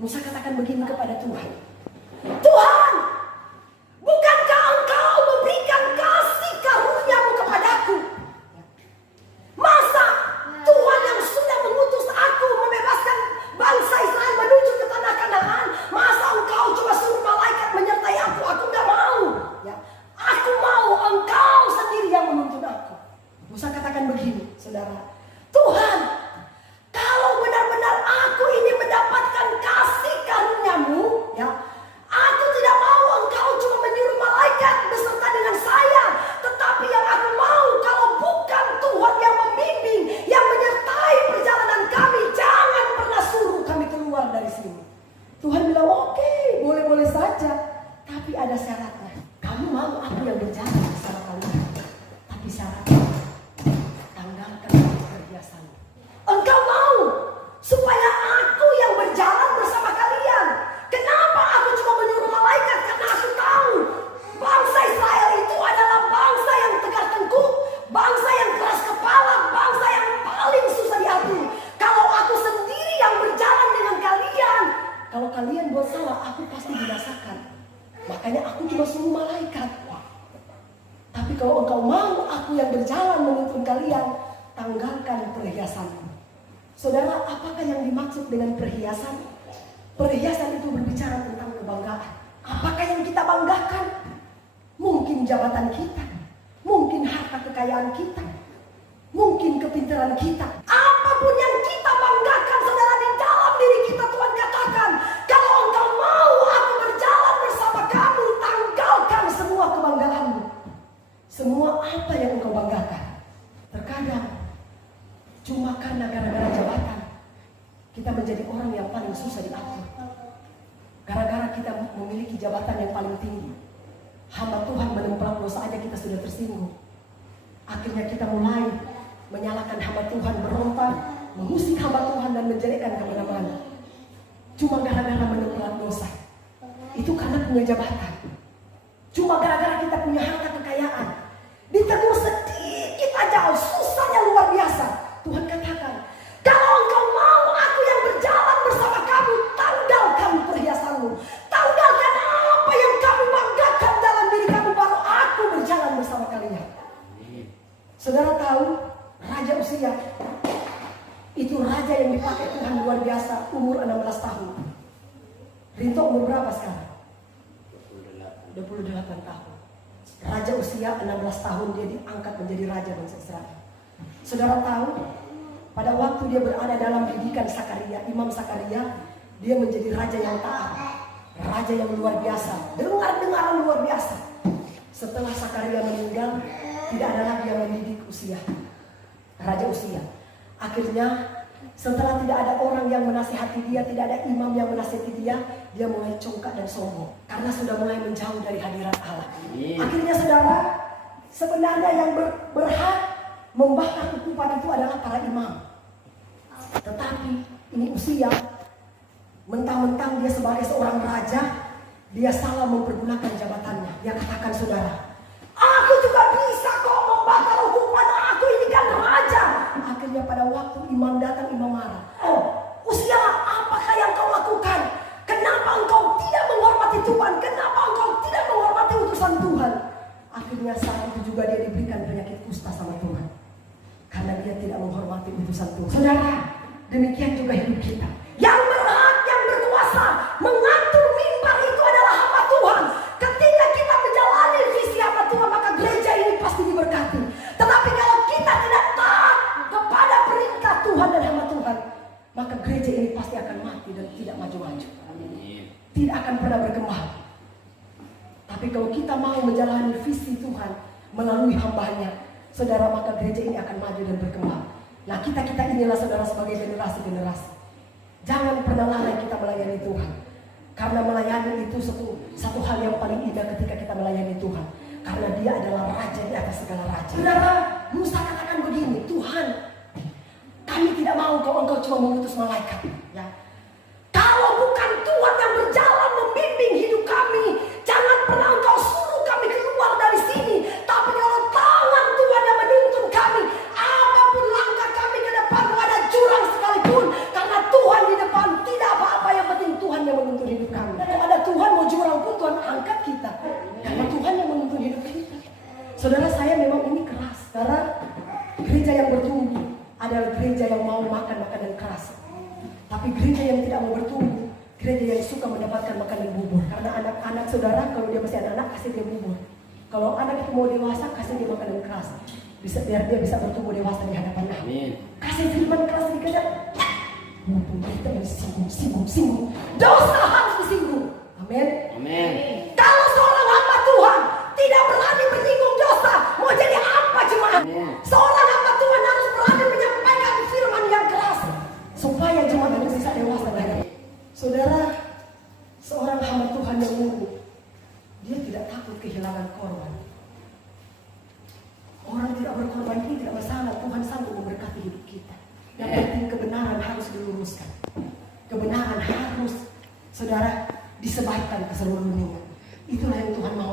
Musa katakan begini kepada Tuhan. Tuhan, bukankah Engkau memberikan kasih karunia-Mu kepadaku? Masa Tuhan yang sudah mengutus aku membebaskan bangsa Israel menuju ke tanah Kanaan, masa Engkau cuma suruh malaikat menyertai aku? Aku gak mau. Ya, aku mau Engkau sendiri yang menuntun aku. Musa katakan begini, saudara. Tuhan, kalau benar-benar aku ini mendapatkan kasih karunia-Mu, ya, aku tidak mau Engkau cuma menyuruh malaikat beserta dengan saya, tetapi yang aku mau, kalau bukan Tuhan yang membimbing, yang menyertai perjalanan kami, jangan pernah suruh kami keluar dari sini. Tuhan bilang, oke, boleh-boleh saja, tapi ada syaratnya. Kamu mau aku yang berjalan bersama kalian, tapi syaratnya tanggalkan perhiasan. Engkau mau supaya aku yang berjalan bersama kalian. Kenapa aku cuma menyuruh malaikat? Karena aku tahu bangsa Israel itu adalah bangsa yang tegar tengkuk, bangsa yang keras kepala, bangsa yang paling susah diatur. Kalau aku sendiri yang berjalan dengan kalian, kalau kalian buat salah, aku pasti binasakan. Makanya aku cuma suruh malaikat. Tapi kalau engkau mau aku yang berjalan menuntun kalian, tanggalkan perhiasanmu. Saudara, apakah yang dimaksud dengan perhiasan? Perhiasan itu berbicara tentang kebanggaan. Apakah yang kita banggakan? Mungkin jabatan kita, mungkin harta kekayaan kita, mungkin kepintaran kita. Apapun yang kita banggakan, saudara, di dalam diri kita Tuhan katakan, kalau engkau mau aku berjalan bersama kamu, tanggalkan semua kebanggaanmu. Semua apa yang engkau banggakan. Terkadang cuma karena gara-gara jabatan kita menjadi orang yang paling susah diatur. Gara-gara kita memiliki jabatan yang paling tinggi, hamba Tuhan menempelak dosa aja kita sudah tersinggung. Akhirnya kita mulai menyalahkan hamba Tuhan, berontak, mengusik hamba Tuhan dan menjelekkan kemana-mana. Cuma gara-gara menempelak dosa. Itu karena punya jabatan. Cuma gara-gara kita punya harta kekayaan, ditegur sedikit aja, susahnya luar biasa. Tuhan katakan, kalau engkau mau aku yang berjalan bersama kamu, tanggalkan perhiasanmu, tanggalkan apa yang kamu banggakan dalam diri kamu, baru aku berjalan bersama kalian. Saudara tahu, Raja Uzia itu raja yang dipakai Tuhan luar biasa, umur 16 tahun. Rinto umur berapa sekarang? 28 tahun. Raja Uzia 16 tahun dia diangkat menjadi raja bangsa Israel. Saudara tahu, pada waktu dia berada dalam didikan Sakaria, Imam Sakaria, dia menjadi raja yang taat, raja yang luar biasa, dengar-dengaran luar biasa. Setelah Sakaria meninggal, tidak ada lagi yang mendidik Uzia, Raja Uzia. Akhirnya setelah tidak ada orang yang menasihati dia, tidak ada imam yang menasihati dia, dia mulai congkak dan sombong karena sudah mulai menjauh dari hadirat Allah. Akhirnya saudara, sebenarnya yang berhak membakar ukupan itu adalah para imam. Tetapi ini Uzia, mentang-mentang dia sebagai seorang raja, dia salah mempergunakan jabatannya. Dia katakan, saudara, aku juga bisa kok membakar ukupan, aku ini kan raja. Akhirnya pada waktu imam datang, imam marah. Oh, Uzia, apakah yang kau lakukan? Kenapa engkau tidak menghormati Tuhan? Kenapa engkau tidak menghormati utusan Tuhan? Akhirnya saat itu juga dia diberikan penyakit kusta sama Tuhan, karena dia tidak menghormati utusan Tuhan. Saudara, demikian juga hidup kita. Yang berhak, yang berkuasa mengatur mimbar itu adalah hamba Tuhan. Ketika kita menjalani visi hamba Tuhan, maka gereja ini pasti diberkati. Tetapi kalau kita tidak taat kepada perintah Tuhan dan hamba Tuhan, maka gereja ini pasti akan mati dan tidak maju-maju. Tidak akan pernah berkembang. Tapi kalau kita mau menjalani visi Tuhan melalui hambanya, saudara, maka gereja ini akan maju dan berkembang. Nah, kita inilah saudara sebagai generasi-generasi. Jangan pernah lalai kita melayani Tuhan. Karena melayani itu satu hal yang paling indah ketika kita melayani Tuhan. Karena dia adalah raja di atas segala raja. Saudara, Musa katakan begini, Tuhan, kami tidak mau kalau engkau cuma mengutus malaikat. Ya. Kalau bukan Tuhan yang berjalan membimbing hidup kami, jangan pernah engkau suruh kami keluar dari sini. Tapi kalau tangan Tuhan yang menuntun kami, apapun langkah kami ke depan, ada jurang sekalipun, karena Tuhan di depan, tidak apa-apa, yang penting Tuhan Saudara, saya memang ini keras karena gereja yang bertumbuh adalah gereja yang mau makan makanan keras. Tapi gereja yang tidak mau bertumbuh, gereja yang suka mendapatkan makanan bubur. Karena anak-anak saudara, kalau dia masih anak-anak, kasih dia bubur. Kalau anak itu mau dewasa, kasih dia makanan keras. Biar dia bisa bertumbuh dewasa di hadapan Allah. Kasih firman keras dikejar. Mumpung kita singgung. Dosa harus disinggung. Amin. Kalau seorang hamba Tuhan tidak berani menyinggung dosa, mau jadi apa jemaat? Seorang hamba Tuhan harus berani menyampaikan firman yang keras supaya jemaat itu bisa dewasa lagi. Saudara, seorang hamba Tuhan yang murni, dia tidak takut kehilangan korban. Orang tidak berkorban ini tidak masalah, Tuhan sanggup memberkati hidup kita. Yang penting kebenaran harus diluruskan. Kebenaran harus, saudara, disebarkan ke seluruh dunia. Itulah yang Tuhan mau.